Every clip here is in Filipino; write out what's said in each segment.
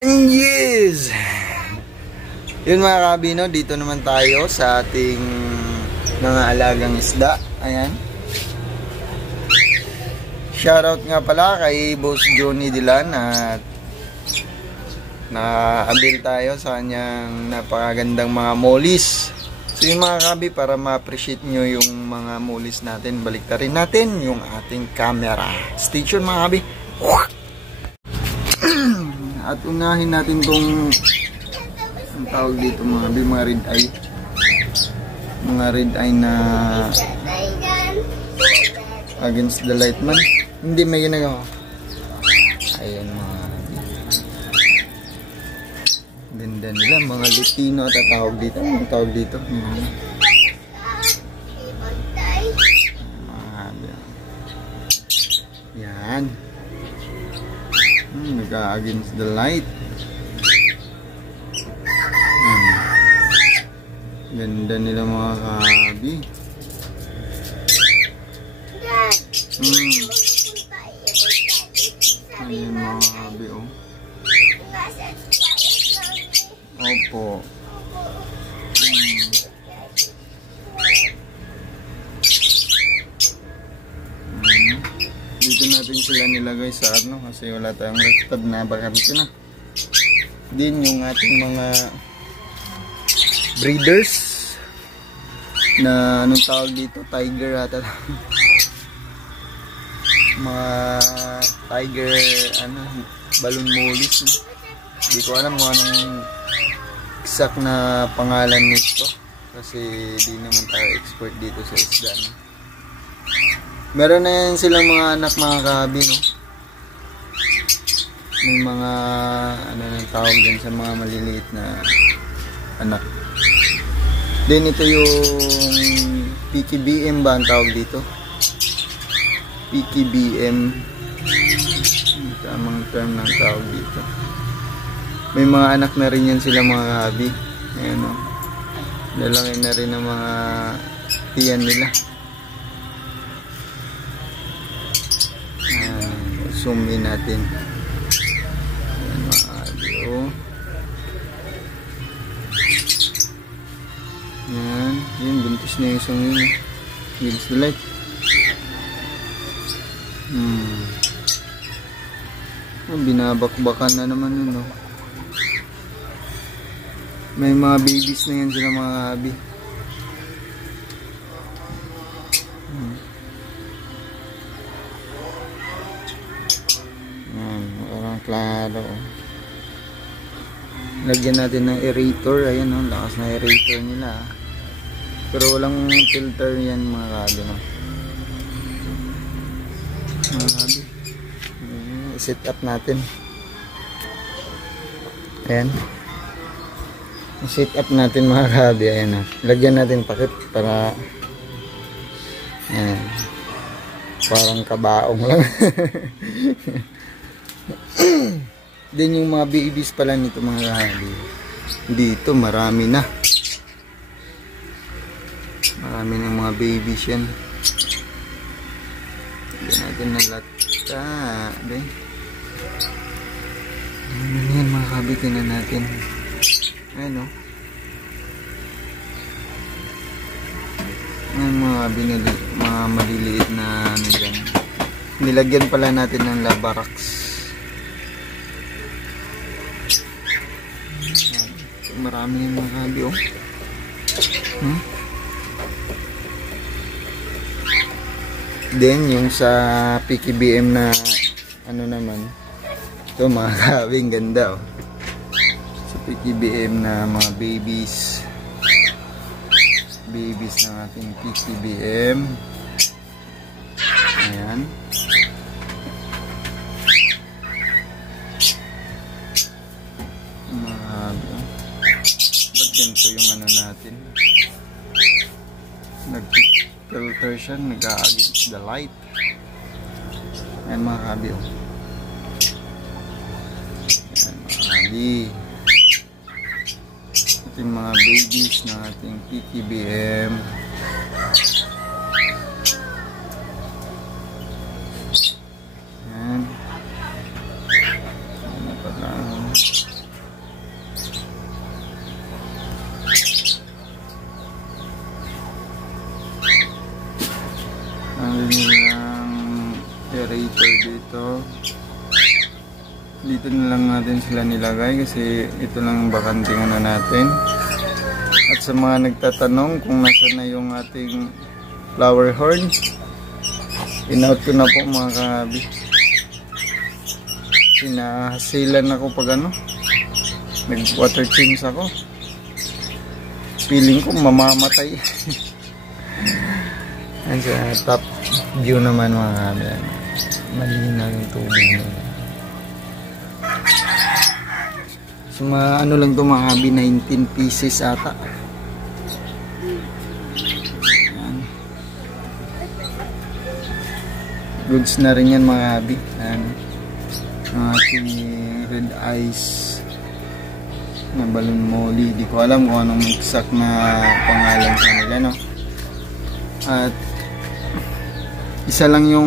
Yes! Yun mga kabino, dito naman tayo sa ating mga alagang isda. Ayan. Shoutout nga pala kay Boss Johnny Dilan at na-avail tayo sa kanyang napakagandang mga molis. So yung mga kabi, para ma-appreciate nyo yung mga molis natin, baliktarin natin yung ating camera. Stay tuned mga kabi. At unahin natin tong ang tawag dito mga red eye. Mga red eye na against the light man. Hindi may ginagawa. Ayan mga ganda nila, mga Lutino at tawag dito. Ang tawag dito. Yan. Nag-against the light. Ganda nila mga kabi. Ayan mga kabi, oh. Opo. Dito natin sila nilagay sa ano kasi wala tayong restab na bakante na. Din yung ating mga breeders na anong tawag dito, tiger ata. Mga tiger ano, balloon molis. Hindi ko alam kung anong exact na pangalan nito kasi di naman tayo expert dito sa isda, no? Meron na yan silang mga anak mga kabi, no? May mga ano nang tawag din sa mga maliliit na anak. Then ito yung PKBM ba ang tawag dito? PKBM, tamang term ng tawag dito. May mga anak na rin yan sila mga kabi. Ayan, o. Lalaki na rin ang mga tiyan nila. Zoom in natin. Ayan mga kabi, o. Ayan. Ayan, buntis na yung isang yun. Against the light. Binabakbakan na naman yun, no? May mga babies na yan sila mga kabi. Parang klaro. Lagyan natin ng aerator. Ayan, no? Lakas na aerator nila. Pero walang filter yan mga kabi, no? Mga kabi, set up natin. Ayan. Set up natin mga kabi. Ayan na. Lagyan natin pakit para ayan. Parang kabaong lang. Din yung mga babies pala nito mga kabi. Dito marami na. Marami ng mga babies yan. Lagyan natin na lata. Ayan yan mga kabi. Tingnan natin. Ayan, o. Ayan mga maliliit na ano dyan. Nilagyan pala natin ng Lavarax. Marami yung mga kabi, o. Then yung sa PKBM na ano naman, ito mga kabing ganda, o. Sa PKBM na mga babies ng ating PKBM. Ayan. Ba't ganito yung ano natin, nag-filter siya, nag-against the light. Ayan mga kabi, oh. Ayan mga kabi, ating mga babies ng ating PKBM. Ayan. Ayan pa lang. dito na lang natin sila nilagay kasi ito lang ang bakanting ano natin. At sa mga nagtatanong kung nasa na yung ating flower horn, in-out ko na po mga kahabi. Sinahasilan ako pag ano, nag water change ako. Feeling ko mamamatay. Yan sa top view naman mga kahabi. Malinaw yung tubig nila. So ano lang ito mga kahabi, 19 pieces ata. Yan. Goods na rin yan mga kahabi. Yan. Ang ating red eyes na balloon molly. Di ko alam kung anong exact na pangalan sa nila, no? At isa lang yung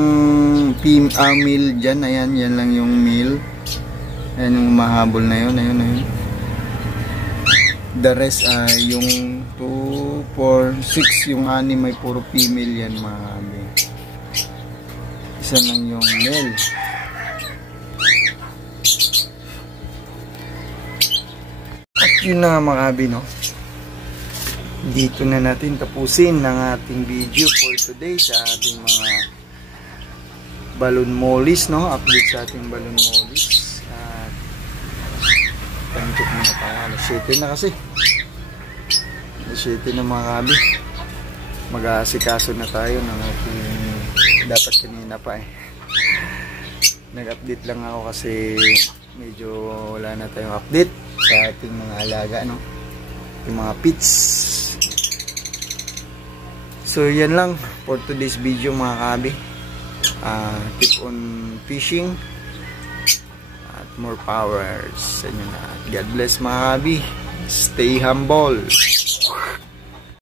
male dyan. Ayan, yan lang yung male. Ayan yung mahabol na yun. Ayun. The rest ay yung 2, 4, 6. Yung 6 may puro female yan mga kahabi. Isa lang yung male. At yun na mga kahabi, no? Dito na natin tapusin ang ating video for today sa ating mga balloon mollies, no? Update sa ating balloon mollies. At pantok muna tayo. Alas 7 na kasi. Alas 7 na mga kahabi. Mag-aasikaso na tayo ng ating dapat kanina pa eh. Nag-update lang ako kasi medyo wala na tayong update sa ating mga alaga, no? Yung mga pits. So yan lang for today's video mga kahabi. Keep on fishing at more powers sa inyo na. God bless mga kahabi. Stay humble.